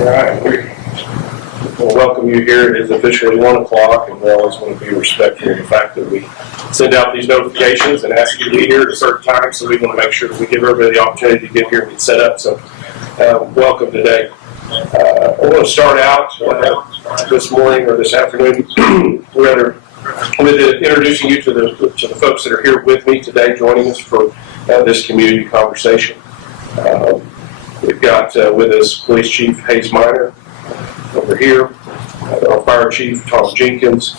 All right, we'll welcome you here. It is officially 1 o'clock, and we always want to be respectful of the fact that we send out these notifications and ask you to be here at a certain time, so we want to make sure that we give everybody the opportunity to get here and get set up. So welcome today. I want to start out this morning or this afternoon rather with introducing you to the folks that are here with me today, joining us for this community conversation. We've got with us Police Chief Hayes Minor over here, our Fire Chief Tom Jenkins,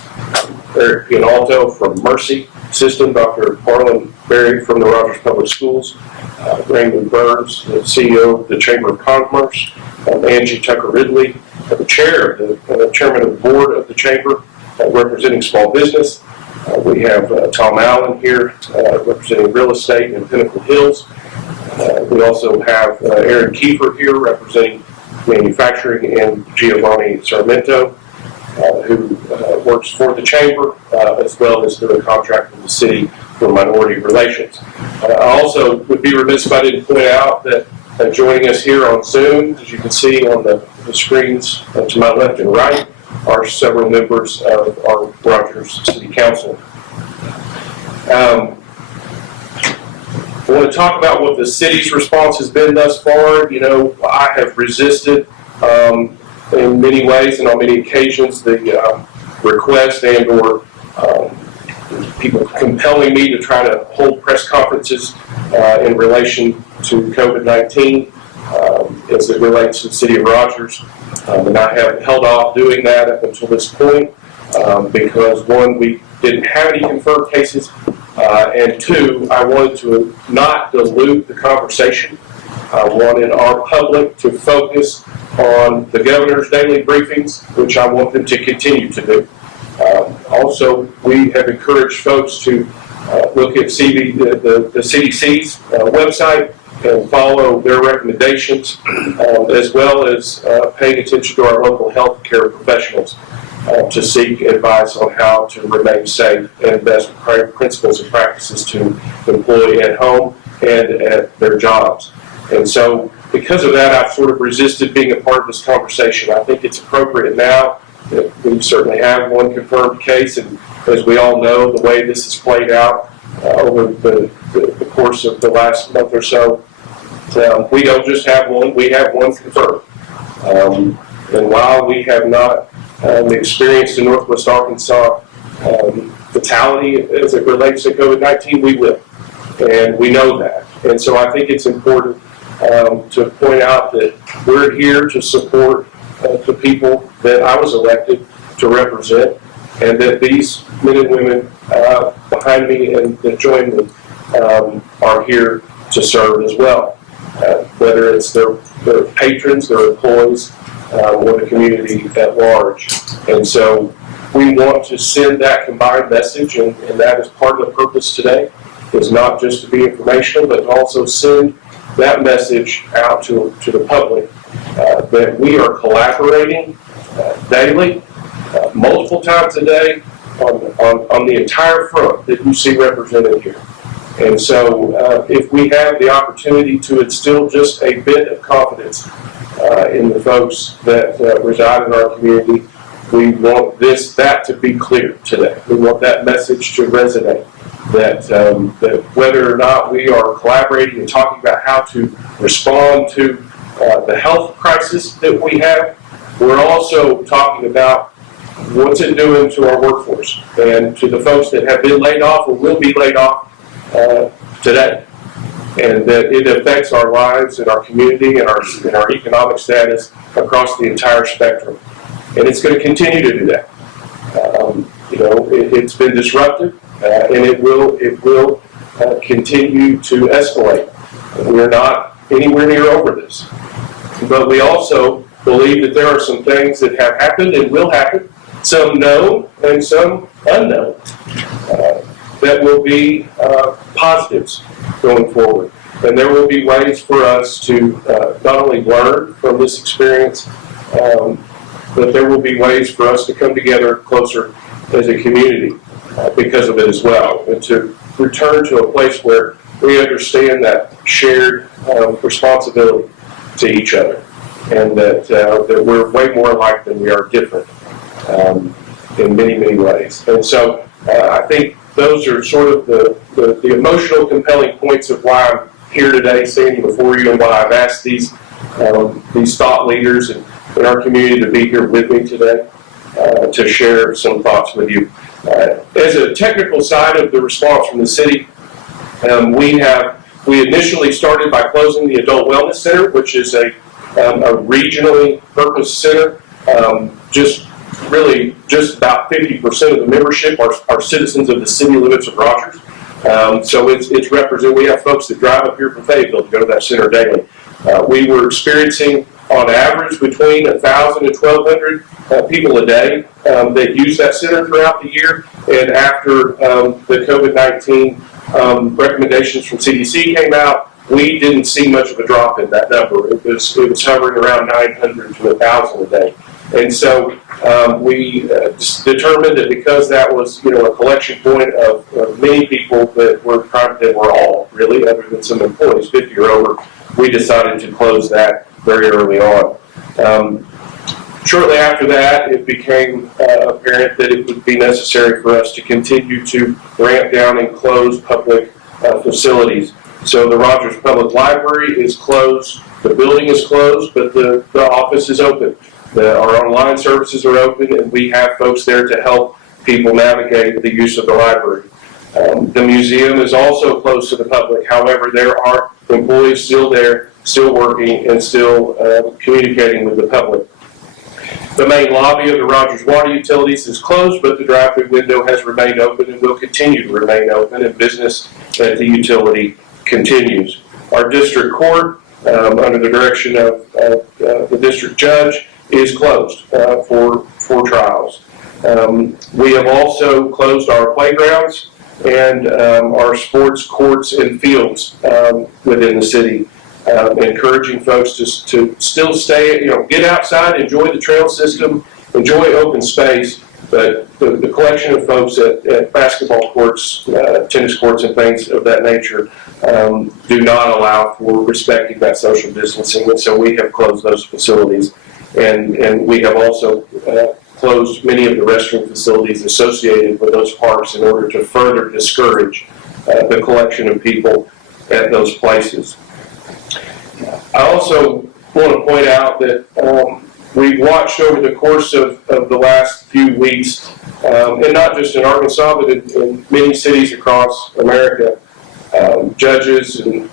Eric Pianalto from Mercy System, Dr. Marlin from the Rogers Public Schools, Raymond, the CEO of the Chamber of Commerce, Angie Ridley, the chairman of the board of the Chamber, representing small business. We have Tom Allen here, representing real estate in Pinnacle Hills. We also have Erin Kiefer here, representing manufacturing, and Geovanny Sarmiento, who works for the Chamber, as well as doing a contract with the city for minority relations. I also would be remiss if I didn't point out that joining us here on Zoom, as you can see on the screens to my left and right, are several members of our Rogers City Council. I want to talk about what the city's response has been thus far. You know, I have resisted in many ways and on many occasions the request and or people compelling me to try to hold press conferences in relation to COVID-19 as it relates to the city of Rogers. And I have held off doing that up until this point because, one, we didn't have any confirmed cases, and two, I wanted to not dilute the conversation. I wanted our public to focus on the governor's daily briefings, which I want them to continue to do. Also, we have encouraged folks to look at the CDC's website and follow their recommendations, as well as paying attention to our local health care professionals to seek advice on how to remain safe and best principles and practices to employ at home and at their jobs. And so because of that, I've sort of resisted being a part of this conversation. I think it's appropriate now. We certainly have one confirmed case, and as we all know, the way this has played out over the course of the last month or so, we don't just have one, we have one confirmed. And while we have not experienced in Northwest Arkansas fatality as it relates to COVID-19, we will. And we know that. And so I think it's important to point out that we're here to support the people that I was elected to represent, and that these men and women behind me and that join me are here to serve as well, whether it's their patrons, their employees, or the community at large. And so we want to send that combined message, and that is part of the purpose today, is not just to be informational, but also send that message out to the public that we are collaborating daily, multiple times a day, on the entire front that you see represented here. And so if we have the opportunity to instill just a bit of confidence in the folks that reside in our community, we want that to be clear today. We want that message to resonate, that whether or not we are collaborating and talking about how to respond to the health crisis that we have, we're also talking about what's it doing to our workforce and to the folks that have been laid off or will be laid off today, and that it affects our lives and our community and our economic status across the entire spectrum. And it's going to continue to do that. It's been disruptive, and it will continue to escalate. We're not anywhere near over this. But we also believe that there are some things that have happened and will happen, some known and some unknown, that will be positives going forward. And there will be ways for us to not only learn from this experience, but there will be ways for us to come together closer as a community because of it as well, and to return to a place where we understand that shared responsibility to each other. and that we're way more alike than we are different in many, many ways. And so I think those are sort of the emotional, compelling points of why I'm here today, standing before you, and why I've asked these thought leaders in our community to be here with me today to share some thoughts with you. As a technical side of the response from the city, we initially started by closing the Adult Wellness Center, which is a regionally purposed center. Just about 50% of the membership are citizens of the city limits of Rogers. So it's represented. We have folks that drive up here from Fayetteville to go to that center daily. We were experiencing on average between 1,000 and 1,200 people a day that use that center throughout the year. And after the COVID-19 recommendations from CDC came out, we didn't see much of a drop in that number. It was hovering around 900 to 1,000 a day. And so we determined that because that was, a collection point of many people that were all really, other than some employees, 50 or over, we decided to close that very early on. Shortly after that, it became apparent that it would be necessary for us to continue to ramp down and close public facilities. So the Rogers Public Library is closed, the building is closed, but the office is open. Our online services are open, and we have folks there to help people navigate the use of the library. The museum is also closed to the public. However, there are employees still there, still working, and still communicating with the public. The main lobby of the Rogers Water Utilities is closed, but the drive-through window has remained open and will continue to remain open, and business at the utility continues. Our district court, under the direction of the district judge, is closed for trials. We have also closed our playgrounds and our sports courts and fields within the city, encouraging folks to still stay, get outside, enjoy the trail system, enjoy open space, but the collection of folks at basketball courts, tennis courts, and things of that nature do not allow for respecting that social distancing, and so we have closed those facilities. And we have also closed many of the restroom facilities associated with those parks in order to further discourage the collection of people at those places. I also want to point out that we've watched over the course of the last few weeks, and not just in Arkansas, but in many cities across America, judges and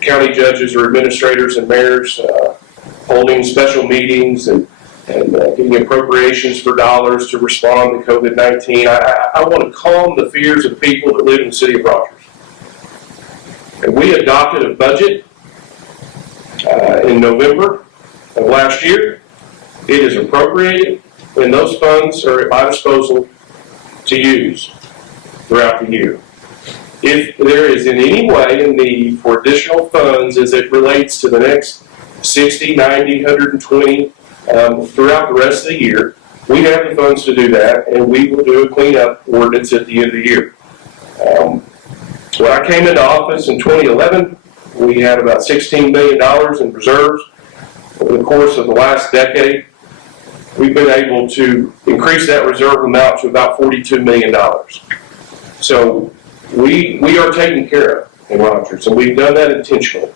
county judges or administrators and mayors holding special meetings and getting appropriations for dollars to respond to COVID-19. I want to calm the fears of the people that live in the city of Rogers. And we adopted a budget in November of last year. It is appropriated, and those funds are at my disposal to use throughout the year. If there is in any way a need for additional funds as it relates to the next 60, 90, 120 throughout the rest of the year, we have the funds to do that, and we will do a cleanup ordinance at the end of the year. When I came into office in 2011, we had about $16 billion in reserves. Over the course of the last decade, we've been able to increase that reserve amount to about $42 million. So we are taken care of in Rogers, and we've done that intentionally.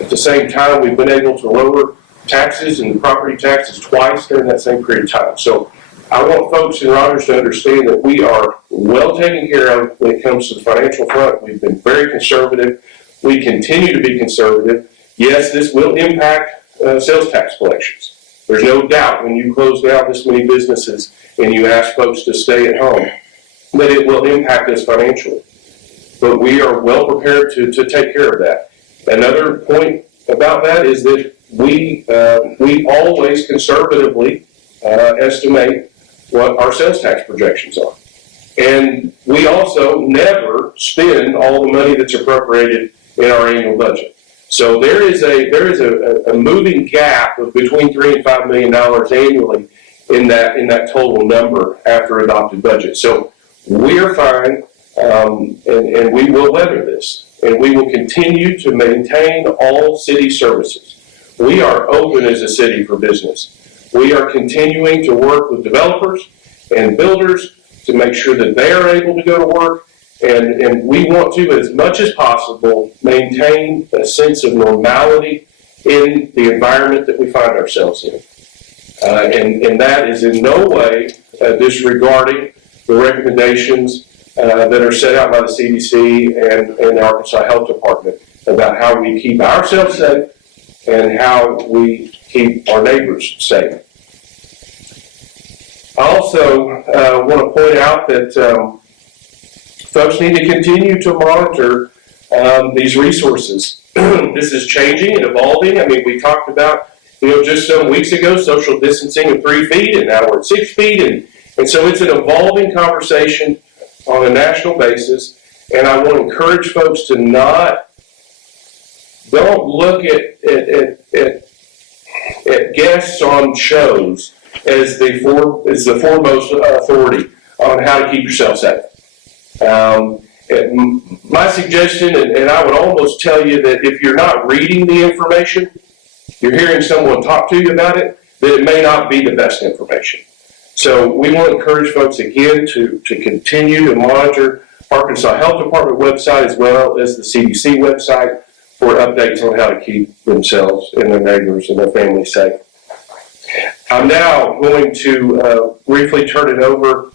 At the same time, we've been able to lower taxes and property taxes twice during that same period of time. So I want folks in Rogers to understand that we are well taken care of when it comes to the financial front. We've been very conservative. We continue to be conservative. Yes, this will impact sales tax collections. There's no doubt when you close down this many businesses and you ask folks to stay at home, that it will impact us financially. But we are well prepared to take care of that. Another point about that is that we always conservatively estimate what our sales tax projections are. And we also never spend all the money that's appropriated in our annual budget. So there is a moving gap of between $3 and $5 million annually in that total number after adopted budget. So we're fine, and we will weather this. And we will continue to maintain all city services. we are open as a city for business. We are continuing to work with developers and builders to make sure that they are able to go to work, and we want to, as much as possible, maintain a sense of normality in the environment that we find ourselves in. And that is in no way disregarding the recommendations that are set out by the CDC and the Arkansas Health Department about how we keep ourselves safe and how we keep our neighbors safe. I also want to point out that folks need to continue to monitor these resources. This is changing and evolving. I mean, we talked about, just some weeks ago, social distancing of 3 feet, and now we're at 6 feet. And so it's an evolving conversation on a national basis. And I want to encourage folks to don't look at guests on shows as the foremost authority on how to keep yourself safe. My suggestion, and I would almost tell you that if you're not reading the information, you're hearing someone talk to you about it, that it may not be the best information. So we want to encourage folks again to continue to monitor Arkansas Health Department website as well as the CDC website for updates on how to keep themselves and their neighbors and their families safe. I'm now going to briefly turn it over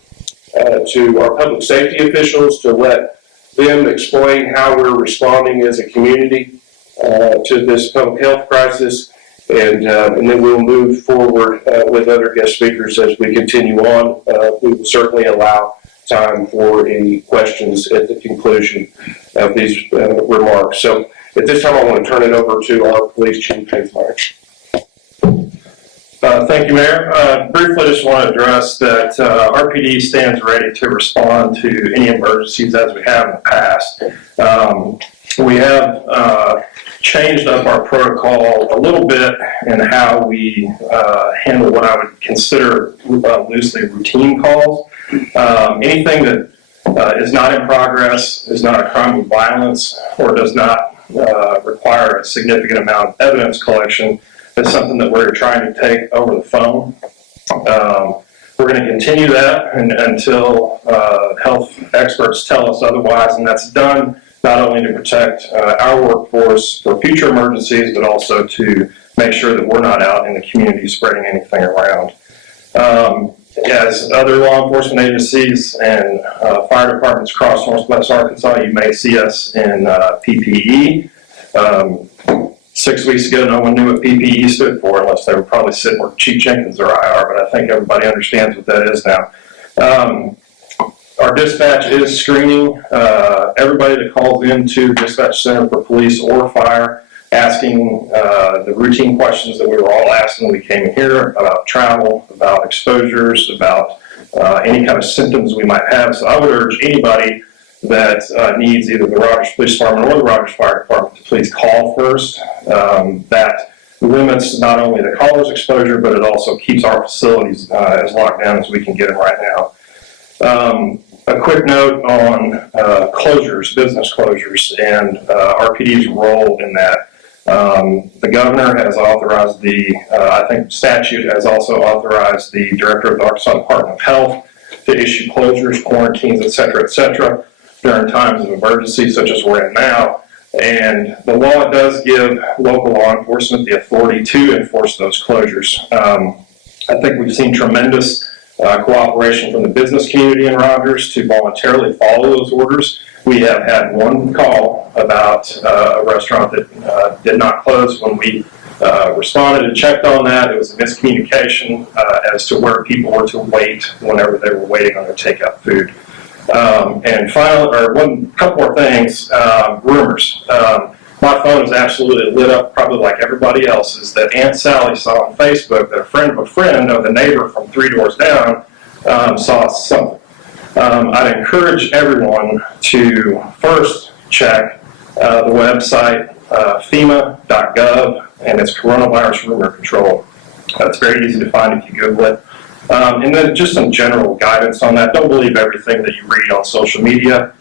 to our public safety officials to let them explain how we're responding as a community to this public health crisis, and then we'll move forward with other guest speakers as we continue on. We will certainly allow time for any questions at the conclusion of these remarks. So at this time, I want to turn it over to our police chief, Hines. Thank you, Mayor. Briefly, just want to address that RPD stands ready to respond to any emergencies as we have in the past. We have changed up our protocol a little bit in how we handle what I would consider loosely routine calls. Anything that is not in progress, is not a crime of violence, or does not require a significant amount of evidence collection is something that we're trying to take over the phone. We're going to continue that until health experts tell us otherwise, and that's done not only to protect our workforce for future emergencies, but also to make sure that we're not out in the community spreading anything around. As other law enforcement agencies and fire departments across Northwest Arkansas, you may see us in PPE. 6 weeks ago, no one knew what PPE stood for unless they were probably sitting with Chief Jenkins or IR, but I think everybody understands what that is now. Our dispatch is screening everybody that calls into Dispatch Center for police or fire, asking the routine questions that we were all asking when we came in here about travel, about exposures, about any kind of symptoms we might have. So I would urge anybody that needs either the Rogers Police Department or the Rogers Fire Department to please call first. That limits not only the caller's exposure, but it also keeps our facilities as locked down as we can get them right now. A quick note on closures, business closures, and RPD's role in that. The governor has authorized I think statute has also authorized the director of the Arkansas Department of Health to issue closures, quarantines, et cetera, during times of emergency such as we're in now. And the law does give local law enforcement the authority to enforce those closures. I think we've seen tremendous cooperation from the business community in Rogers to voluntarily follow those orders. We have had one call about a restaurant that did not close. When we responded and checked on that, it was a miscommunication as to where people were to wait whenever they were waiting on their takeout food. And finally, couple more things, rumors. My phone is absolutely lit up, probably like everybody else's, that Aunt Sally saw on Facebook that a friend of a friend of the neighbor from 3 doors down saw something. I'd encourage everyone to first check the website FEMA.gov, and it's Coronavirus Rumor Control. It's very easy to find if you Google it. And then just some general guidance on that. Don't believe everything that you read on social media.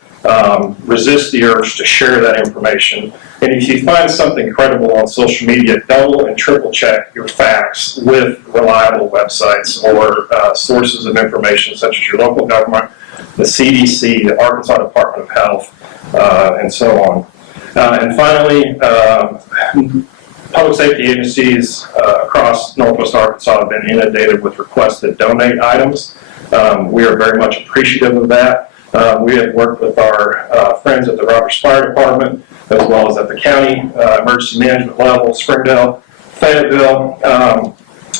resist the urge to share that information. And if you find something credible on social media, double and triple check your facts with reliable websites or sources of information such as your local government, the CDC, the Arkansas Department of Health, and so on. And finally, public safety agencies across Northwest Arkansas have been inundated with requests to donate items. We are very much appreciative of that. We have worked with our friends at the Rogers Fire Department, as well as at the county emergency management level, Springdale, Fayetteville,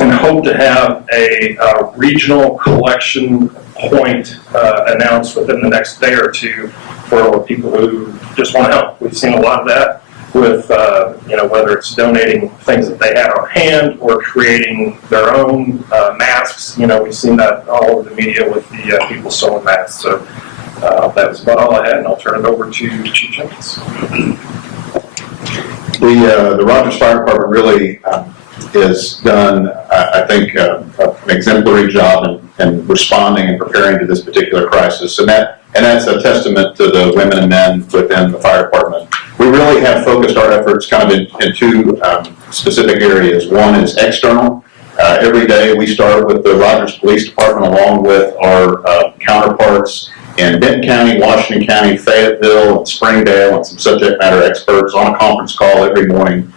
and hope to have a regional collection point announced within the next day or two for people who just want to help. We've seen a lot of that with, whether it's donating things that they had on hand or creating their own masks. We've seen that all over the media with the people sewing masks. So that was about all I had, and I'll turn it over to Chief Jenkins. The Rogers Fire Department really has done, I think, an exemplary job in responding and preparing to this particular crisis, and that's a testament to the women and men within the fire department. We really have focused our efforts kind of in two specific areas. One is external. Every day we start with the Rogers Police Department along with our counterparts in Benton County, Washington County, Fayetteville, and Springdale, and some subject matter experts on a conference call every morning,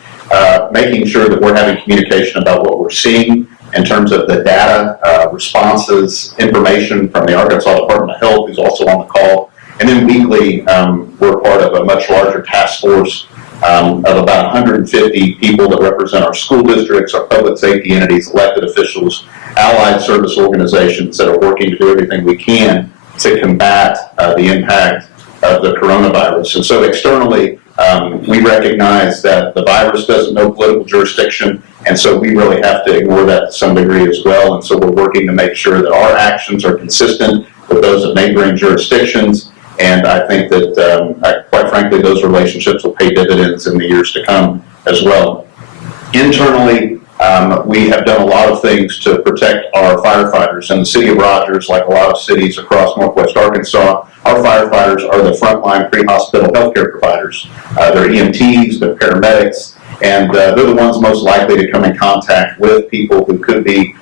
making sure that we're having communication about what we're seeing in terms of the data, responses, information from the Arkansas Department of Health, who's also on the call. And then weekly, we're part of a much larger task force of about 150 people that represent our school districts, our public safety entities, elected officials, allied service organizations that are working to do everything we can to combat the impact of the coronavirus. And so externally, we recognize that the virus doesn't know political jurisdiction, and so we really have to ignore that to some degree as well. And so we're working to make sure that our actions are consistent with those of neighboring jurisdictions. And I think that, quite frankly, those relationships will pay dividends in the years to come as well. Internally, we have done a lot of things to protect our firefighters. In the city of Rogers, like a lot of cities across Northwest Arkansas, our firefighters are the frontline pre-hospital healthcare providers. They're EMTs, they're paramedics, and they're the ones most likely to come in contact with people who could be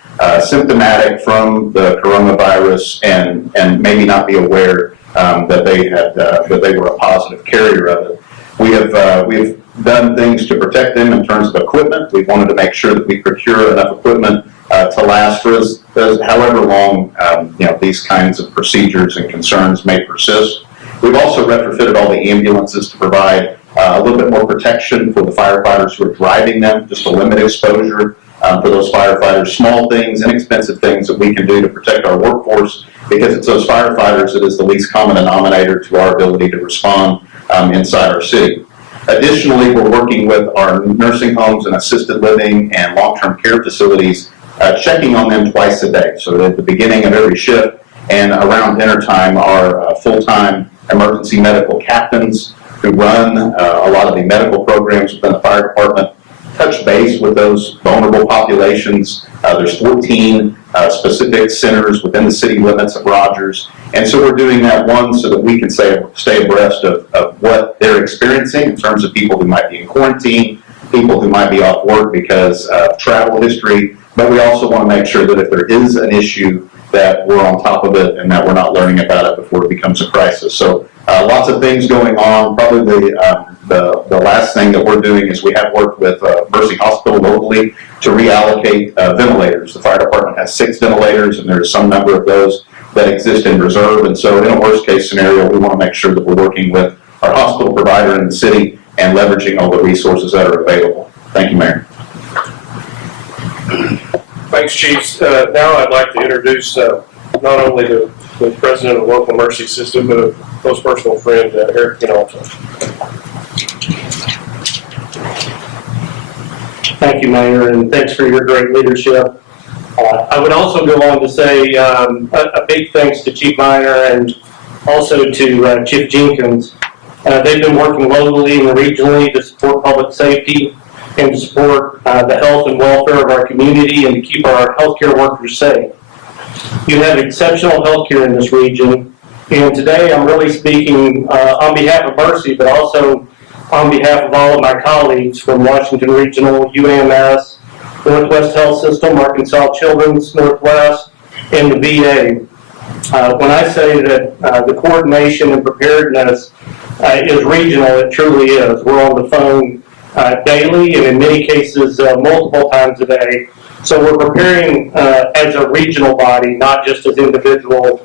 symptomatic from the coronavirus and maybe not be aware that they were a positive carrier of it. We have done things to protect them in terms of equipment. We wanted to make sure that we procure enough equipment to last for as however long these kinds of procedures and concerns may persist. We've also retrofitted all the ambulances to provide a little bit more protection for the firefighters who are driving them, just to limit exposure for those firefighters. Small things, inexpensive things that we can do to protect our workforce, because it's those firefighters that is the least common denominator to our ability to respond inside our city. Additionally, we're working with our nursing homes and assisted living and long-term care facilities, checking on them twice a day. So at the beginning of every shift and around dinner time, our full-time emergency medical captains who run a lot of the medical programs within the fire department touch base with those vulnerable populations. There's 14 specific centers within the city limits of Rogers. And so we're doing that, one, so that we can stay abreast of what they're experiencing in terms of people who might be in quarantine, people who might be off work because of travel history. But we also want to make sure that if there is an issue, that we're on top of it and that we're not learning about it before it becomes a crisis. So lots of things going on. Probably the last thing that we're doing is we have worked with Mercy Hospital locally to reallocate ventilators. The fire department has 6 ventilators, and there's some number of those that exist in reserve. And so in a worst case scenario, we want to make sure that we're working with our hospital provider in the city and leveraging all the resources that are available. Thank you, Mayor. Thanks, Chiefs. Now I'd like to introduce not only the president of the local mercy system, but a close personal friend, Erin Pianalto. Thank you, Mayor, and thanks for your great leadership. I would also go on to say a big thanks to Chief Meyer and also to Chief Jenkins. They've been working locally and regionally to support public safety and to support the health and welfare of our community and to keep our healthcare workers safe. You have exceptional healthcare in this region, And today I'm really speaking on behalf of Mercy, but also on behalf of all of my colleagues from Washington Regional, UAMS, Northwest Health System, Arkansas Children's Northwest, and the VA. When I say that the coordination and preparedness is regional, it truly is. We're on the phone daily and in many cases multiple times a day. So we're preparing as a regional body, not just as individual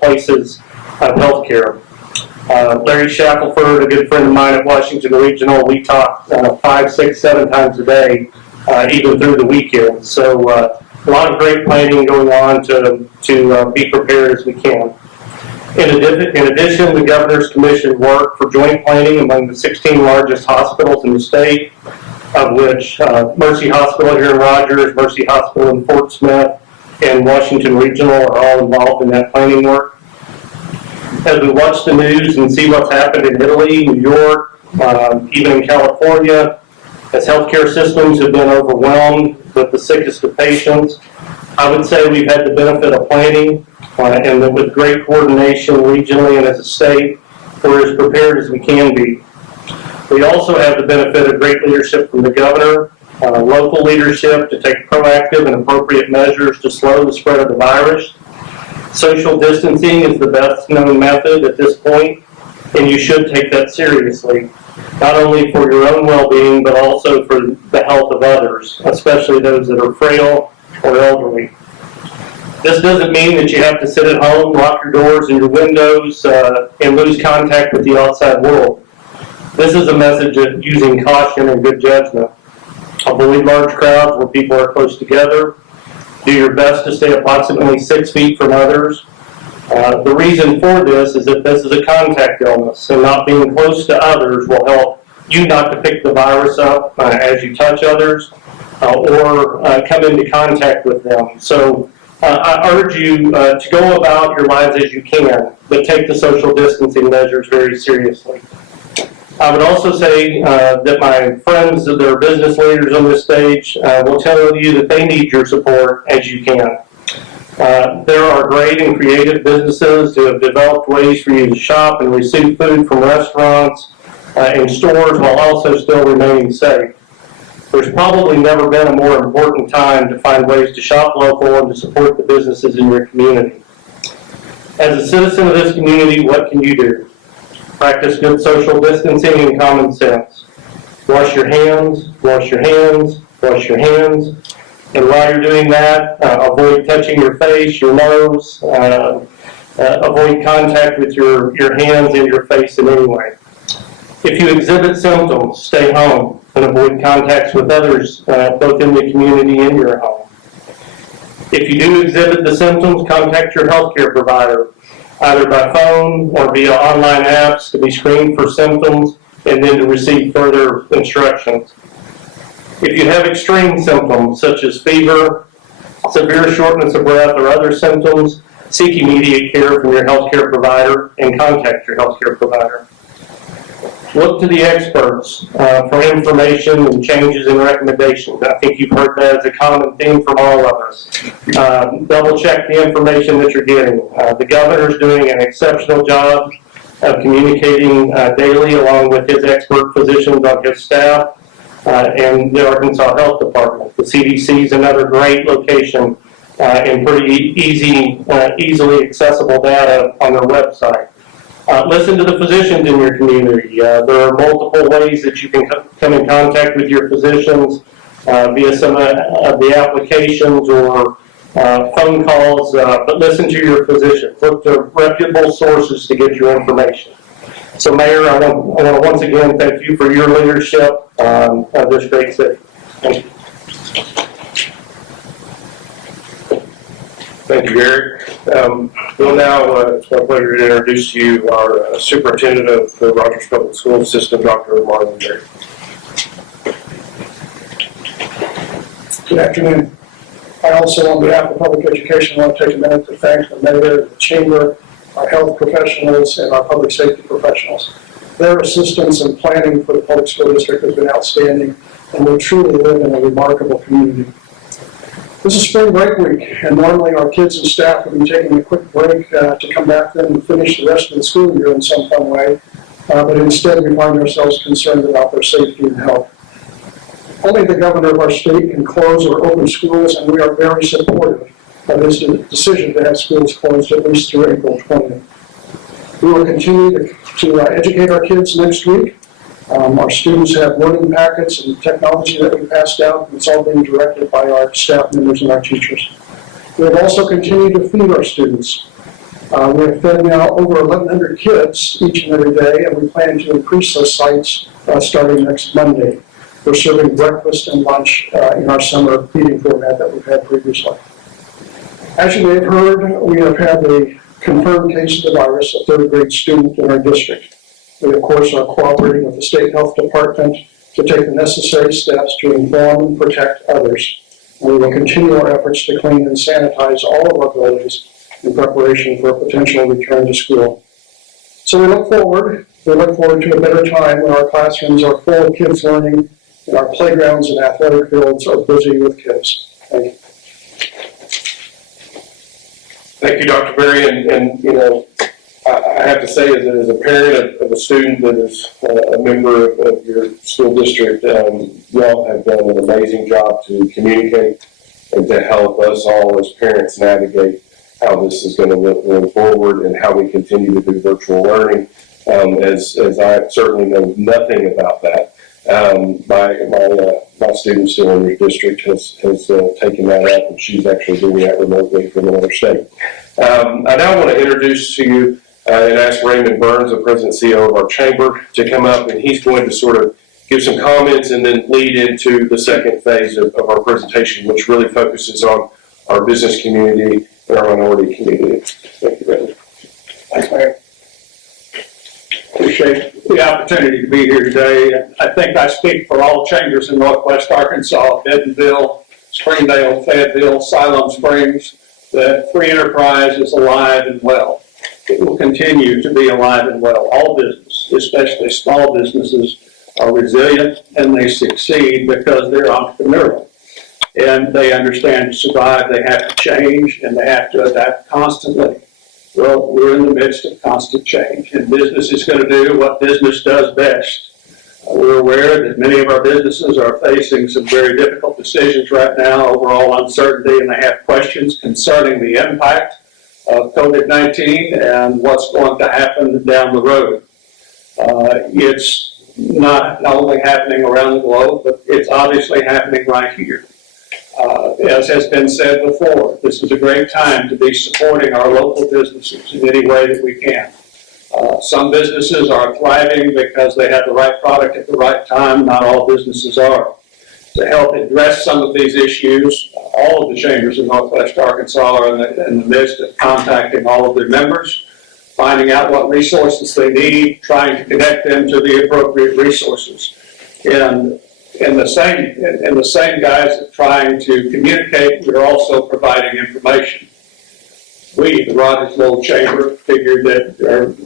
places of healthcare. Larry Shackelford, a good friend of mine at Washington Regional, we talk 5, 6, 7 times a day, even through the weekend. So a lot of great planning going on to be prepared as we can. In addition, the Governor's Commission worked for joint planning among the 16 largest hospitals in the state, of which Mercy Hospital here in Rogers, Mercy Hospital in Fort Smith, and Washington Regional are all involved in that planning work. As we watch the news and see what's happened in Italy, New York, even in California, as healthcare systems have been overwhelmed with the sickest of patients, I would say we've had the benefit of planning and that with great coordination regionally and as a state, we're as prepared as we can be. We also have the benefit of great leadership from the governor, local leadership to take proactive and appropriate measures to slow the spread of the virus. Social distancing is the best known method at this point, and you should take that seriously, not only for your own well-being, but also for the health of others, especially those that are frail or elderly. This doesn't mean that you have to sit at home, lock your doors and your windows, and lose contact with the outside world. This is a message of using caution and good judgment. Avoid large crowds where people are close together. Do your best to stay approximately 6 feet from others. The reason for this is that this is a contact illness, and not being close to others will help you not to pick the virus up as you touch others or come into contact with them. So I urge you to go about your lives as you can, but take the social distancing measures very seriously. I would also say that my friends that are business leaders on this stage will tell you that they need your support as you can. There are great and creative businesses who have developed ways for you to shop and receive food from restaurants and stores while also still remaining safe. There's probably never been a more important time to find ways to shop local and to support the businesses in your community. As a citizen of this community, what can you do? Practice good social distancing and common sense. Wash your hands, wash your hands, wash your hands. And while you're doing that, avoid touching your face, your nose, avoid contact with your hands and your face in any way. If you exhibit symptoms, stay home and avoid contacts with others, both in the community and your home. If you do exhibit the symptoms, contact your healthcare provider, either by phone or via online apps to be screened for symptoms and then to receive further instructions. If you have extreme symptoms such as fever, severe shortness of breath, or other symptoms, seek immediate care from your healthcare provider and contact your healthcare provider. Look to the experts for information and changes in recommendations. I think you've heard that as a common theme from all of us. Double check the information that you're getting. The governor's doing an exceptional job of communicating daily along with his expert physicians on his staff and the Arkansas Health Department. The CDC is another great location and pretty easily accessible data on their website. Listen to the physicians in your community. There are multiple ways that you can come in contact with your physicians via some of the applications or phone calls, but listen to your physicians. Look to reputable sources to get your information. So, Mayor, I want to once again thank you for your leadership of this great city. Thank you. Thank you, Eric. Well, now it's my pleasure to introduce to you our superintendent of the Rogers Public School System, Dr. Marlin. Good afternoon. I also, on behalf of Public Education, want to take a minute to thank the mayor, the chamber, our health professionals, and our public safety professionals. Their assistance and planning for the public school district has been outstanding, and we truly live in a remarkable community. This is spring break week, and normally our kids and staff would be taking a quick break to come back then and finish the rest of the school year in some fun way. But instead, we find ourselves concerned about their safety and health. Only the governor of our state can close or open schools, and we are very supportive of his decision to have schools closed at least through April 20th. We will continue to educate our kids next week. Our students have learning packets and technology that we passed out, and it's all being directed by our staff members and our teachers. We have also continued to feed our students. We have fed now over 1,100 kids each and every day, and we plan to increase those sites starting next Monday. We're serving breakfast and lunch in our summer feeding format that we've had previously. As you may have heard, we have had a confirmed case of the virus, a third grade student in our district. We, of course, are cooperating with the State Health Department to take the necessary steps to inform and protect others. And we will continue our efforts to clean and sanitize all of our buildings in preparation for a potential return to school. So we look forward to a better time when our classrooms are full of kids learning and our playgrounds and athletic fields are busy with kids. Thank you. Thank you, Dr. Berry, and you know, I have to say, as a parent of a student that is a member of your school district, y'all have done an amazing job to communicate and to help us all as parents navigate how this is going to look going forward and how we continue to do virtual learning. As I certainly know nothing about that, my student still in your district has taken that up, and she's actually doing that remotely from another state. I now want to introduce to you and ask Raymond Burns, the President and CEO of our chamber, to come up, and he's going to sort of give some comments and then lead into the second phase of our presentation, which really focuses on our business community and our minority community. Thank you, Raymond. Thanks, Mayor. Appreciate the opportunity to be here today. I think I speak for all chambers in Northwest Arkansas, Bentonville, Springdale, Fayetteville, Siloam Springs, that free enterprise is alive and well. It will continue to be alive and well. All business, especially small businesses, are resilient and they succeed because they're entrepreneurial. And they understand to survive, they have to change and they have to adapt constantly. Well, we're in the midst of constant change, and business is going to do what business does best. We're aware that many of our businesses are facing some very difficult decisions right now, overall uncertainty, and they have questions concerning the impact of COVID-19 and what's going to happen down the road. It's not only happening around the globe, but it's obviously happening right here. As has been said before, this is a great time to be supporting our local businesses in any way that we can. Some businesses are thriving because they have the right product at the right time. Not all businesses are. To help address some of these issues, all of the chambers in Northwest Arkansas are in the midst of contacting all of their members, finding out what resources they need, trying to connect them to the appropriate resources. And the same guys that are trying to communicate, we're also providing information. We, the Rogers-Lowell Chamber, figured that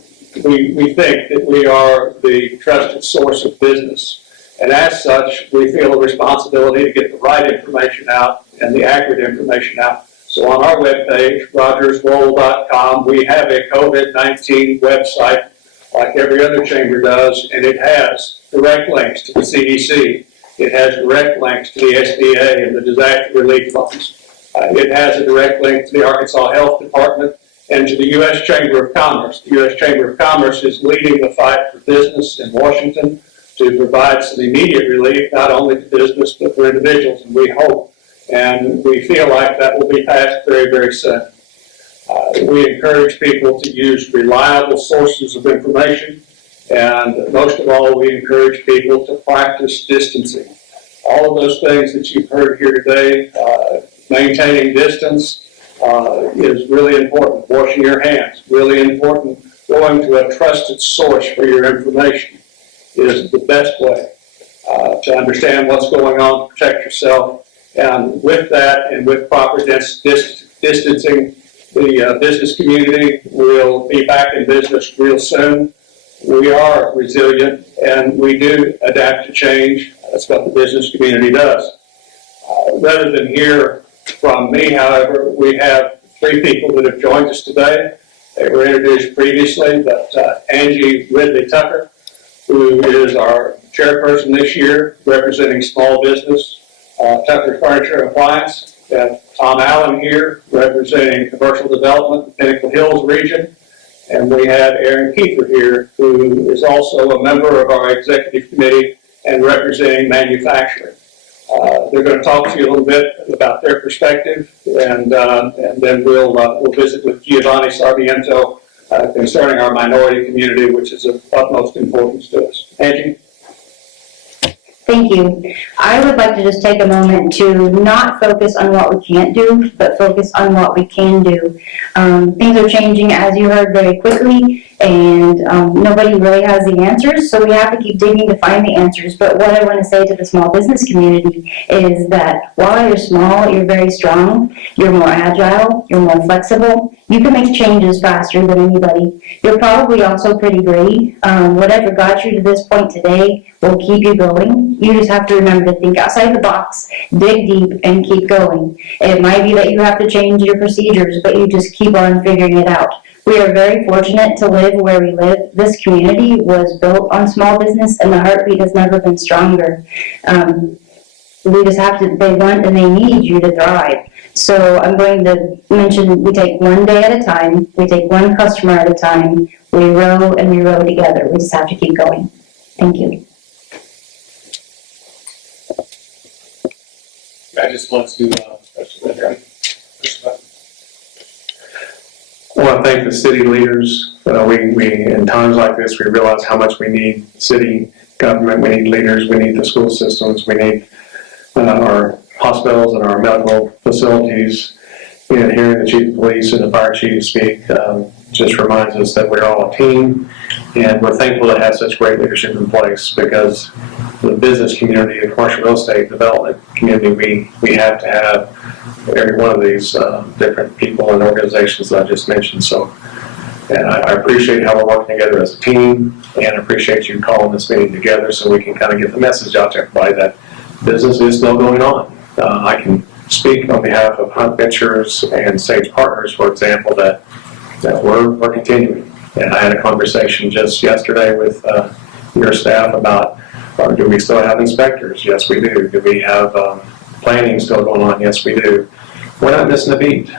we think that we are the trusted source of business. And as such, we feel a responsibility to get the right information out and the accurate information out. So on our webpage, Rogers-Lowell.com, we have a COVID-19 website like every other chamber does, and it has direct links to the CDC. It has direct links to the SBA and the disaster relief funds. It has a direct link to the Arkansas Health Department and to the U.S. Chamber of Commerce. The U.S. Chamber of Commerce is leading the fight for business in Washington to provide some immediate relief, not only to business, but for individuals, and we hope and we feel like that will be passed very, very soon. We encourage people to use reliable sources of information. And most of all, we encourage people to practice distancing. All of those things that you've heard here today, maintaining distance is really important. Washing your hands, really important. Going to a trusted source for your information is the best way to understand what's going on, to protect yourself. And with that and with proper distancing, the business community will be back in business real soon. We are resilient and we do adapt to change. That's what the business community does. Rather than hear From me, however, we have 3 people that have joined us today. They were introduced previously, but Angie Ridley Tucker, who is our chairperson this year, representing small business, Tucker Furniture and Appliance. We have Tom Allen here, representing commercial development, Pinnacle Hills region. And we have Erin Kiefer here, who is also a member of our executive committee and representing manufacturing. They're going to talk to you a little bit about their perspective, and then we'll visit with Geovanny Sarmiento concerning our minority community, which is of utmost importance to us. Angie? Thank you. I would like to just take a moment to not focus on what we can't do, but focus on what we can do. Things are changing, as you heard, very quickly, and nobody really has the answers, so we have to keep digging to find the answers. But what I want to say to the small business community is that while you're small, you're very strong, you're more agile, you're more flexible, you can make changes faster than anybody. You're probably also pretty great. Whatever got you to this point today will keep you going. You just have to remember to think outside the box, dig deep, and keep going. It might be that you have to change your procedures, but you just keep on figuring it out. We are very fortunate to live where we live. This community was built on small business, and the heartbeat has never been stronger. We just have to, they want and they need you to thrive. So I'm going to mention, we take one day at a time, we take one customer at a time, we row and we row together. We just have to keep going. Thank you. I just want to, I want to thank the city leaders. We in times like this, we realize how much we need city government, we need leaders, we need the school systems, we need our hospitals and our medical facilities. And hearing the chief of police and the fire chief speak just reminds us that we're all a team, and we're thankful to have such great leadership in place, because the business community, the commercial real estate development community, we have to have every one of these different people and organizations that I just mentioned. So, and I appreciate how we're working together as a team, and appreciate you calling this meeting together so we can kind of get the message out to everybody that business is still going on. I can speak on behalf of Hunt Ventures and Sage Partners, for example, that we're continuing. And I had a conversation just yesterday with your staff about, do we still have inspectors? Yes, we do. Do we have planning still going on? Yes, we do. We're not missing a beat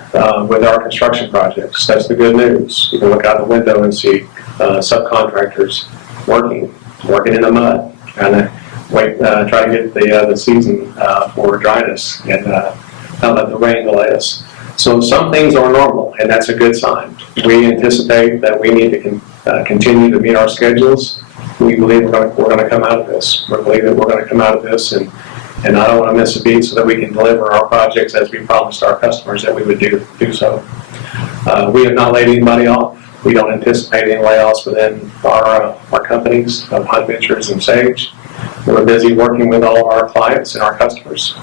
with our construction projects. That's the good news. You can look out the window and see subcontractors working in the mud, and try to get the season for dryness and not let the rain delay us. So some things are normal, and that's a good sign. We anticipate that we need to continue to meet our schedules. We believe we're going to come out of this. We believe that we're going to come out of this, and I don't want to miss a beat so that we can deliver our projects as we promised our customers that we would do so. We have not laid anybody off. We don't anticipate any layoffs within our companies of Hunt Ventures and Sage. We're busy working with all of our clients and our customers,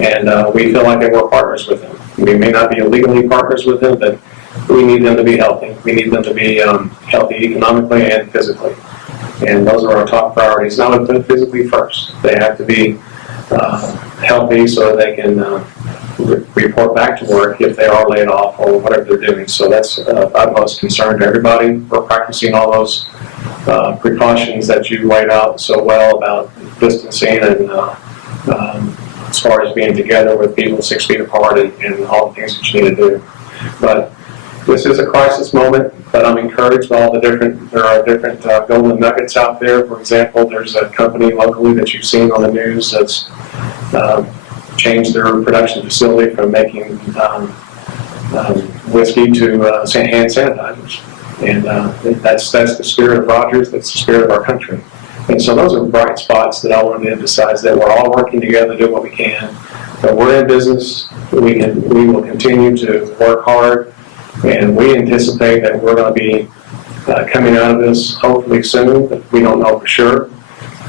and we feel like that we're partners with them. We may not be legally partners with them, but we need them to be healthy. We need them to be healthy economically and physically. And those are our top priorities. Not only physically first, they have to be healthy so that they can report back to work if they are laid off or whatever they're doing. So that's of utmost concern to everybody. We're practicing all those precautions that you laid out so well about distancing and as far as being together with people 6 feet apart and all the things that you need to do. But this is a crisis moment, but I'm encouraged by all the there are different golden nuggets out there. For example, there's a company locally that you've seen on the news that's changed their production facility from making whiskey to hand sanitizers. And that's the spirit of Rogers, that's the spirit of our country. And so those are bright spots that I wanted to emphasize, that we're all working together to do what we can. But we're in business, we will continue to work hard, and we anticipate that we're going to be coming out of this hopefully soon, but we don't know for sure.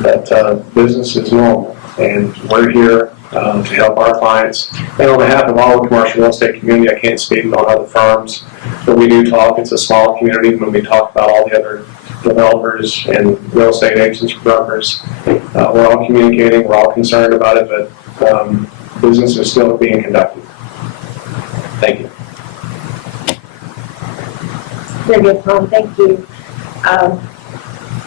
But business is normal, and we're here to help our clients. And on behalf of all the commercial real estate community, I can't speak on other firms, but we do talk. It's a small community when we talk about all the other developers and real estate agents, brokers. We're all communicating, we're all concerned about it, but business is still being conducted. Thank you. Very good, Tom, thank you.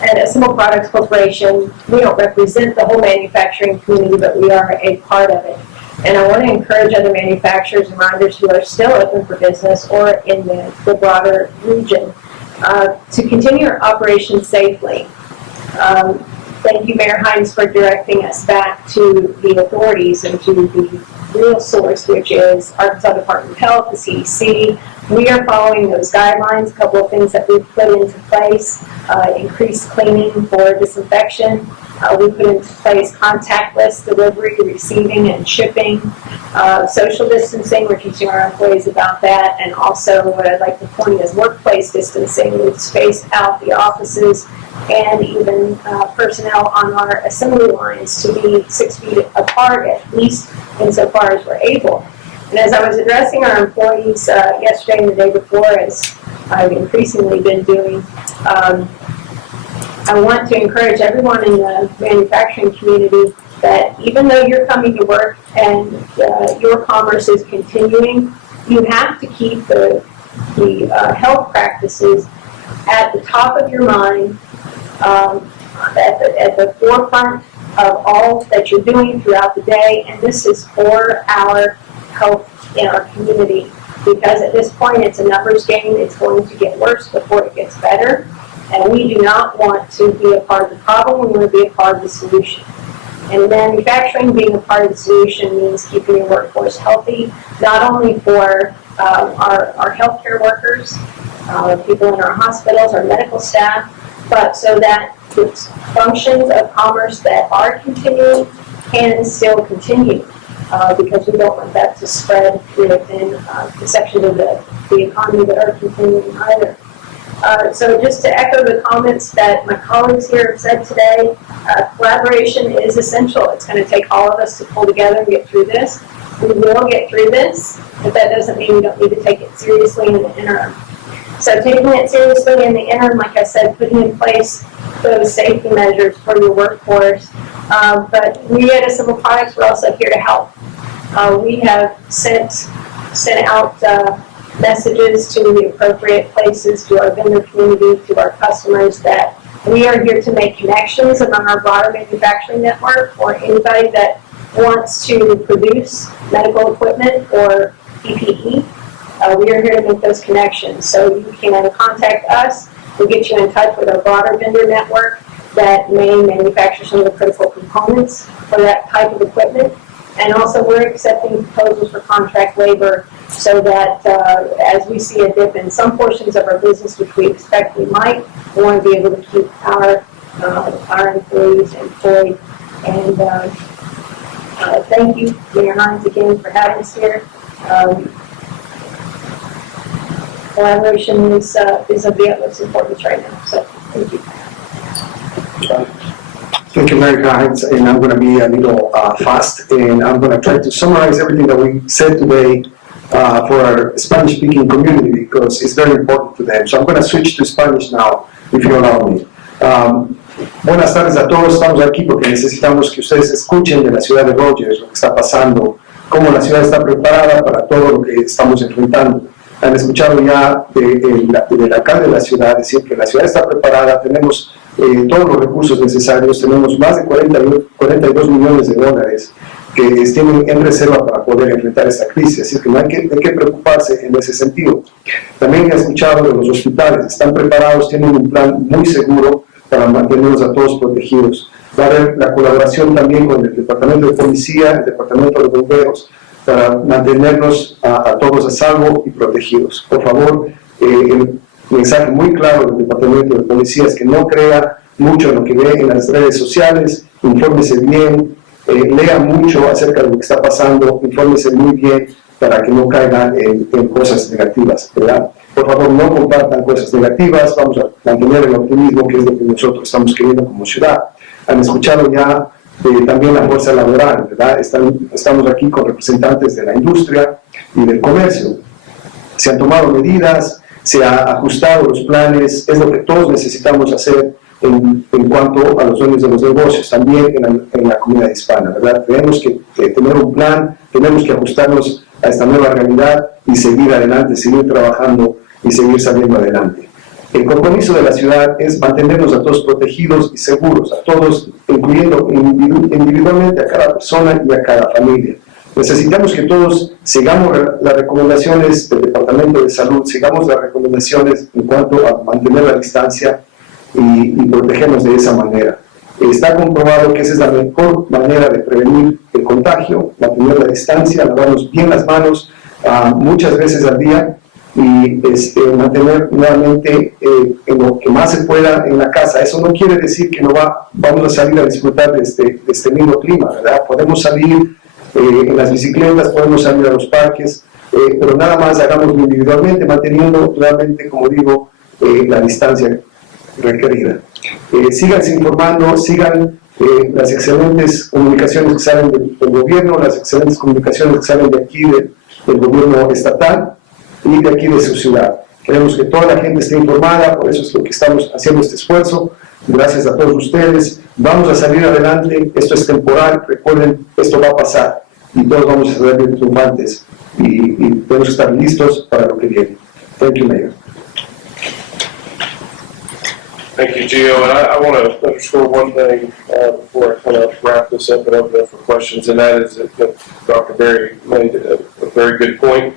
At Assemble Products Corporation, we don't represent the whole manufacturing community, but we are a part of it. And I want to encourage other manufacturers and riders who are still open for business or in the broader region to continue our operations safely. Thank you, Mayor Hines, for directing us back to the authorities and to the real source, which is Arkansas Department of Health, the CDC. We are following those guidelines. A couple of things that we've put into place: increased cleaning for disinfection. We put into place contactless delivery, receiving, and shipping. Social distancing, we're teaching our employees about that. And also what I'd like to point is workplace distancing. We've spaced out the offices and even personnel on our assembly lines to be 6 feet apart, at least insofar as we're able. And as I was addressing our employees yesterday and the day before, as I've increasingly been doing, I want to encourage everyone in the manufacturing community that even though you're coming to work and your commerce is continuing, you have to keep the health practices at the top of your mind, at the forefront of all that you're doing throughout the day. And this is for our health in our community, because at this point it's a numbers game. It's going to get worse before it gets better, and we do not want to be a part of the problem. We want to be a part of the solution. And manufacturing being a part of the solution means keeping your workforce healthy, not only for our healthcare workers, people in our hospitals, our medical staff, but so that the functions of commerce that are continuing can still continue. Because we don't want that to spread within the sections of the economy that are continuing either. So just to echo the comments that my colleagues here have said today, collaboration is essential. It's going to take all of us to pull together and get through this. We will get through this, but that doesn't mean we don't need to take it seriously in the interim. So taking it seriously in the interim, like I said, putting in place those safety measures for your workforce. But we at Assemble Products, we're also here to help. We have sent out messages to the appropriate places, to our vendor community, to our customers, that we are here to make connections among our broader manufacturing network, or anybody that wants to produce medical equipment or PPE. We are here to make those connections. So you can contact us. We'll get you in touch with our broader vendor network that may manufacture some of the critical components for that type of equipment. And also we're accepting proposals for contract labor, so that as we see a dip in some portions of our business, which we expect we might, we want to be able to keep our employees employed. And thank you, Mayor Hines, again for having us here. Collaboration is of the utmost importance right now, so thank you. Thank you, Mayor Hines, and I'm going to be a little fast, and I'm going to try to summarize everything that we said today for our Spanish-speaking community, because it's very important to them. So I'm going to switch to Spanish now, if you allow me. Buenas tardes a todos. Estamos aquí porque necesitamos que ustedes escuchen de la ciudad de Rogers lo que está pasando, cómo la ciudad está preparada para todo lo que estamos enfrentando. Han escuchado ya del alcalde de la ciudad decir que la ciudad está preparada, tenemos todos los recursos necesarios, tenemos más de 42 millones de dólares que tienen en reserva para poder enfrentar esta crisis, así que no hay que preocuparse en ese sentido. También he escuchado de los hospitales, están preparados, tienen un plan muy seguro para mantenerlos a todos protegidos. Va a haber la colaboración también con el Departamento de Policía, el Departamento de Bomberos, para mantenernos a todos a salvo y protegidos. Por favor, el mensaje muy claro del Departamento de Policía es que no crea mucho en lo que ve en las redes sociales, infórmese bien, lea mucho acerca de lo que está pasando, infórmese muy bien para que no caigan en cosas negativas, ¿verdad? Por favor, no compartan cosas negativas, vamos a mantener el optimismo, que es lo que nosotros estamos queriendo como ciudad. Han escuchado ya también la fuerza laboral, ¿verdad? Estamos aquí con representantes de la industria y del comercio. Se han tomado medidas, se han ajustado los planes, es lo que todos necesitamos hacer en cuanto a los dueños de los negocios, también en la comunidad hispana, ¿verdad? Tenemos que tener un plan, tenemos que ajustarnos a esta nueva realidad y seguir adelante, seguir trabajando y seguir saliendo adelante. El compromiso de la ciudad es mantenernos a todos protegidos y seguros, a todos, incluyendo individualmente a cada persona y a cada familia. Necesitamos que todos sigamos las recomendaciones del Departamento de Salud, sigamos las recomendaciones en cuanto a mantener la distancia y protegernos de esa manera. Está comprobado que esa es la mejor manera de prevenir el contagio, mantener la distancia, lavarnos bien las manos muchas veces al día y mantener nuevamente en lo que más se pueda en la casa. Eso no quiere decir que vamos a salir a disfrutar de este mismo clima, ¿verdad? Podemos salir en las bicicletas, podemos salir a los parques, pero nada más hagámoslo individualmente, manteniendo realmente, como digo, la distancia requerida. Síganse informando, sigan las excelentes comunicaciones que salen del gobierno, las excelentes comunicaciones que salen de aquí del gobierno estatal y de aquí de su ciudad. Queremos que toda la gente esté informada, por eso es lo que estamos haciendo este esfuerzo. Gracias a todos ustedes. Vamos a salir adelante, esto es temporal, recuerden, esto va a pasar y todos vamos a salir triunfantes y tenemos que estar listos para lo que viene. Thank you, Mayor. Thank you, Gio. And I want to underscore one thing before I kind of wrap this up and open up for questions, and that is that Dr. Berry made a very good point,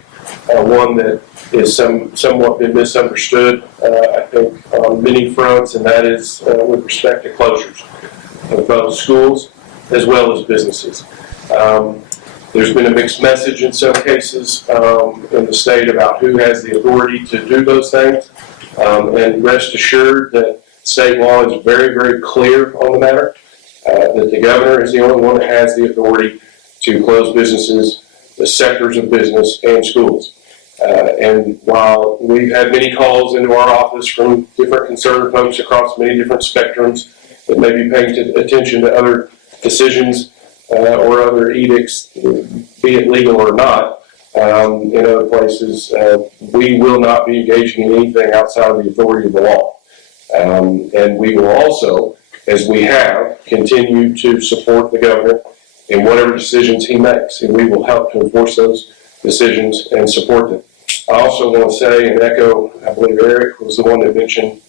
one that is somewhat been misunderstood, I think, on many fronts, and that is with respect to closures of both schools as well as businesses. There's been a mixed message in some cases in the state about who has the authority to do those things, and rest assured that state law is very, very clear on the matter, that the governor is the only one that has the authority to close businesses, the sectors of business, and schools. And while we've had many calls into our office from different concerned folks across many different spectrums that may be paying attention to other decisions or other edicts, be it legal or not, in other places, we will not be engaging in anything outside of the authority of the law. And we will also, as we have, continue to support the governor in whatever decisions he makes, and we will help to enforce those decisions and support them. I also want to say and echo, I believe Eric was the one that mentioned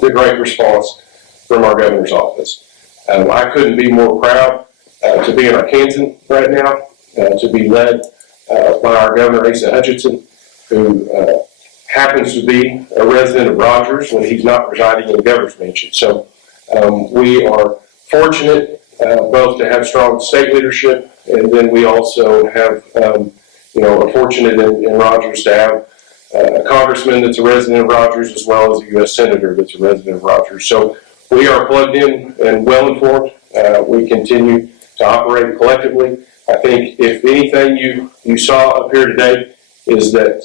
the great response from our governor's office. I couldn't be more proud to be in Arkansas right now, to be led by our governor, Asa Hutchinson, who happens to be a resident of Rogers when he's not residing in the governor's mansion. So we are fortunate both to have strong state leadership, and then we also have, are fortunate in Rogers to have a congressman that's a resident of Rogers as well as a U.S. senator that's a resident of Rogers. So we are plugged in and well informed. We continue to operate collectively. I think if anything you saw up here today is that,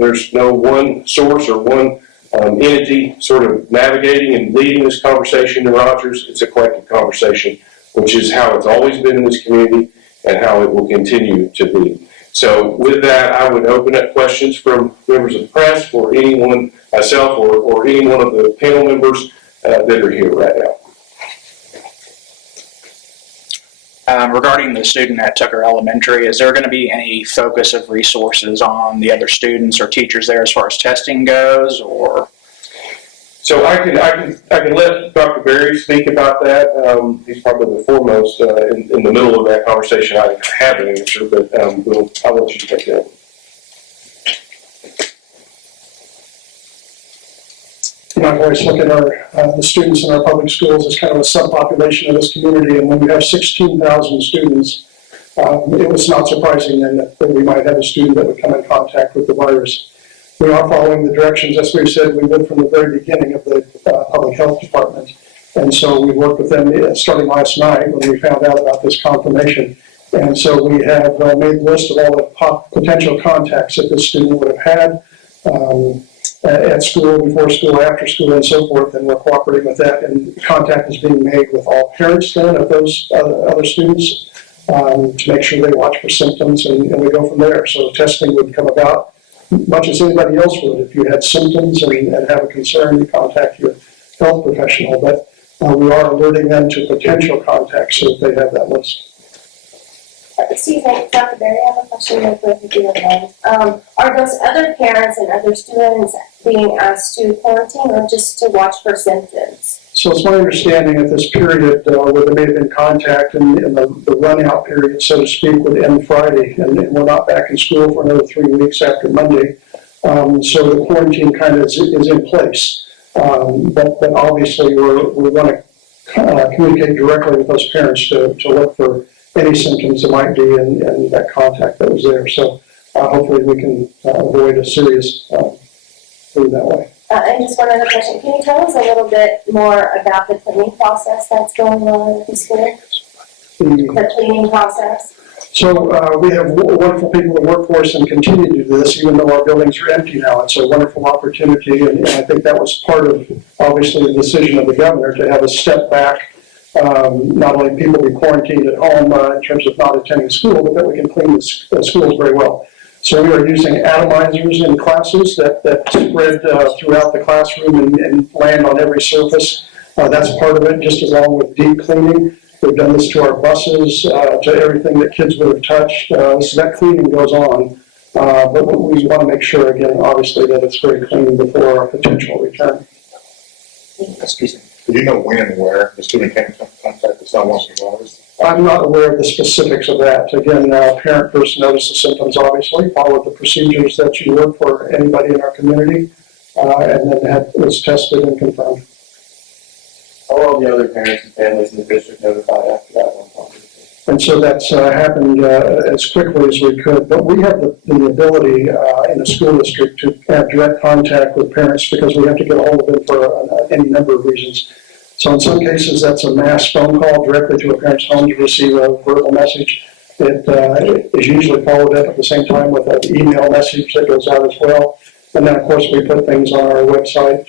there's no one source or one entity sort of navigating and leading this conversation in Rogers. It's a collective conversation, which is how it's always been in this community and how it will continue to be. So with that, I would open up questions from members of the press for anyone, myself or any one of the panel members that are here right now. Regarding the student at Tucker Elementary, is there going to be any focus of resources on the other students or teachers there as far as testing goes, or? So I can let Dr. Berry speak about that. He's probably the foremost in the middle of that conversation. I have an answer, but I'll let you take that. I've always looked at the students in our public schools as kind of a subpopulation of this community, and when we have 16,000 students, it was not surprising then that we might have a student that would come in contact with the virus. We are following the directions, as we've said, we did from the very beginning of the public health department, and so we worked with them starting last night when we found out about this confirmation. And so we have made a list of all the potential contacts that this student would have had, at school, before school, after school, and so forth, and we're cooperating with that. And contact is being made with all parents then of those other students to make sure they watch for symptoms, and we go from there. So testing would come about much as anybody else would. If you had symptoms and have a concern, you contact your health professional. But we are alerting them to potential contacts so that they have that list. Excuse me, Dr. Berry, I have a question real quick if you don't mind. Are those other parents and other students being asked to quarantine or just to watch for symptoms? So it's my understanding that this period where there may have been contact and the run-out period, so to speak, would end Friday, and we're not back in school for another 3 weeks after Monday. So the quarantine kind of is in place. But obviously we want to communicate directly with those parents to look for any symptoms that might be in that contact that was there. So hopefully we can avoid a serious thing that way. And just one other question. Can you tell us a little bit more about the cleaning process that's going on at the school? The cleaning process? So we have wonderful people that work for us and continue to do this, even though our buildings are empty now. It's a wonderful opportunity, and I think that was part of, obviously, the decision of the governor to have a step back. Not only people be quarantined at home in terms of not attending school, but that we can clean the schools very well. So we are using atomizers in classes that spread throughout the classroom and land on every surface. That's part of it, just along with deep cleaning. We've done this to our buses, to everything that kids would have touched. So that cleaning goes on. But we want to make sure, again, obviously, that it's very clean before our potential return. Excuse me. Do you know when and where the student came in contact with someone with virus? I'm not aware of the specifics of that. Again, a parent first noticed the symptoms, obviously, followed the procedures that you would for anybody in our community, and then was tested and confirmed. How are all the other parents and families in the district notified after that one positive? And so that's happened as quickly as we could. But we have the ability in the school district to have direct contact with parents because we have to get a hold of them for any number of reasons. So in some cases, that's a mass phone call directly to a parent's home to receive a verbal message. It is usually followed up at the same time with an email message that goes out as well. And then, of course, we put things on our website.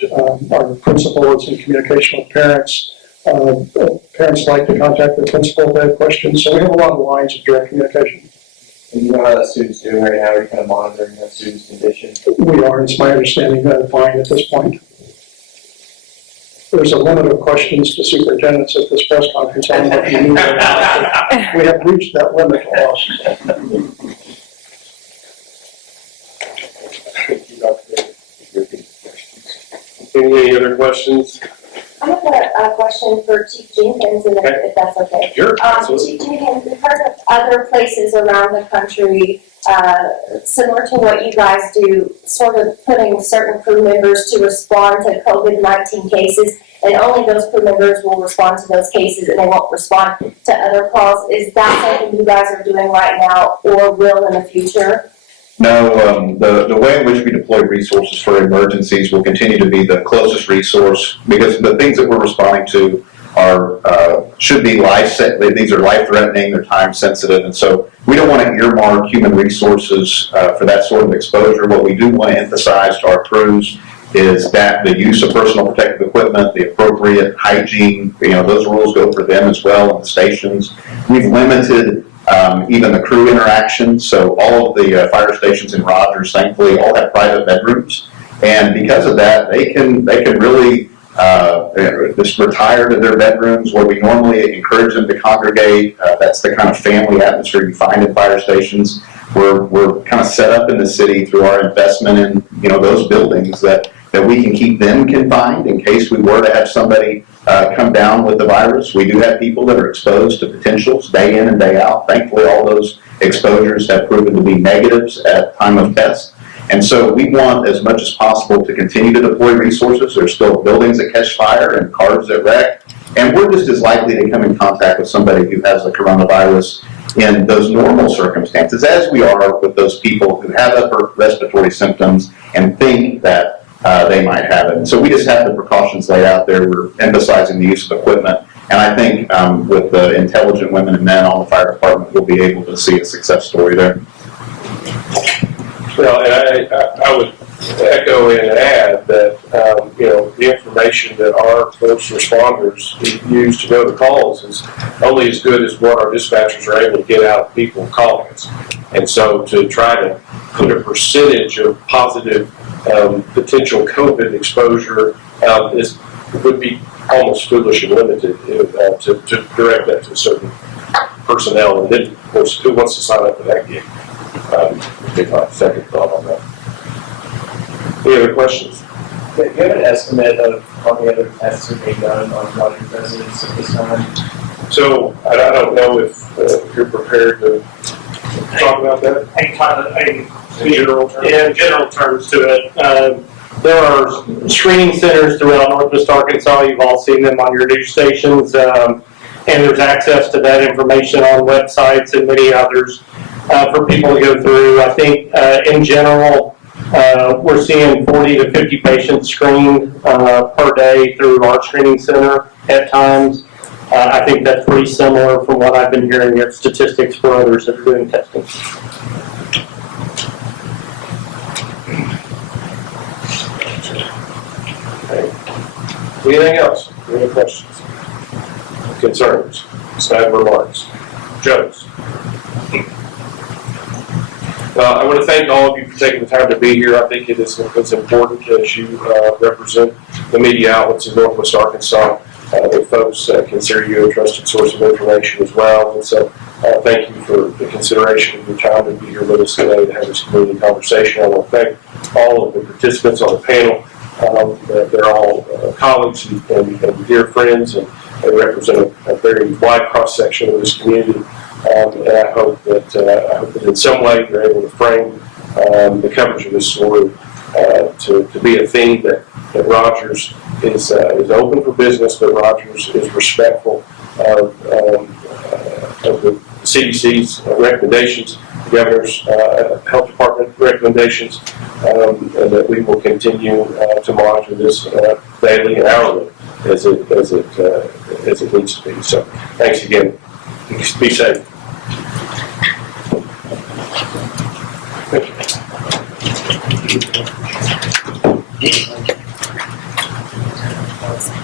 Our principal is in communication with parents. Parents like to contact their principal if they have questions. So we have a lot of lines of direct communication. And you know how that student's doing right now? Are you kind of monitoring that student's condition? We are. It's my understanding that fine at this point. There's a limit of questions to superintendents at this press conference. I don't know if you knew that. We have reached that limit also. Any other questions? I have a question for Chief Jenkins, and if that's okay. Sure. Chief Jenkins, we've heard of other places around the country, similar to what you guys do, sort of putting certain crew members to respond to COVID-19 cases, and only those crew members will respond to those cases, and they won't respond to other calls. Is that something you guys are doing right now, or will in the future? No, the way in which we deploy resources for emergencies will continue to be the closest resource because the things that we're responding to are should be these are life-threatening, they're time-sensitive, and so we don't want to earmark human resources for that sort of exposure. What we do want to emphasize to our crews is that the use of personal protective equipment, the appropriate hygiene, those rules go for them as well in the stations. We've limited even the crew interaction. So all of the fire stations in Rogers, thankfully, all have private bedrooms. And because of that, they can really just retire to their bedrooms where we normally encourage them to congregate. That's the kind of family atmosphere you find in fire stations. We're kind of set up in the city through our investment in, those buildings that we can keep them confined in case we were to have somebody come down with the virus. We do have people that are exposed to potentials day in and day out. Thankfully, all those exposures have proven to be negatives at time of test. And so we want as much as possible to continue to deploy resources. There's still buildings that catch fire and cars that wreck. And we're just as likely to come in contact with somebody who has the coronavirus in those normal circumstances as we are with those people who have upper respiratory symptoms and think that they might have it. And so we just have the precautions laid out there. We're emphasizing the use of equipment. And I think with the intelligent women and men on the fire department, we'll be able to see a success story there. Well, and I would echo and add that, the information that our first responders use to go to calls is only as good as what our dispatchers are able to get out of people calling us. And so to try to put a percentage of positive potential COVID exposure would be almost foolish and limited to direct that to a certain personnel, and then, of course, who wants to sign up for that gig? Give my second thought on that. Any other questions? Do you have an estimate of how many other tests are being done on Rogers residents at this time? So, I don't know if you're prepared to talk about that. I can talk, In general terms? Yeah, in general terms to it. There are screening centers throughout Northwest Arkansas. You've all seen them on your news stations. And there's access to that information on websites and many others for people to go through. I think in general, we're seeing 40 to 50 patients screened per day through our screening center at times. I think that's pretty similar from what I've been hearing at statistics for others that are doing testing. Anything else? Any questions? Concerns? Sad remarks? Jokes? I want to thank all of you for taking the time to be here. I think it's important as you represent the media outlets in Northwest Arkansas that folks consider you a trusted source of information as well. And so thank you for the consideration of your time to be here with us today to have this community conversation. I want to thank all of the participants on the panel. They're all colleagues and dear friends, and they represent a very wide cross-section of this community. And I hope that in some way you're able to frame the coverage of this story to be a theme that Rogers is open for business, but Rogers is respectful of the CDC's recommendations, the governor's health department recommendations, and that we will continue to monitor this daily and hourly as it needs to be. So thanks again. Be safe. Thank you.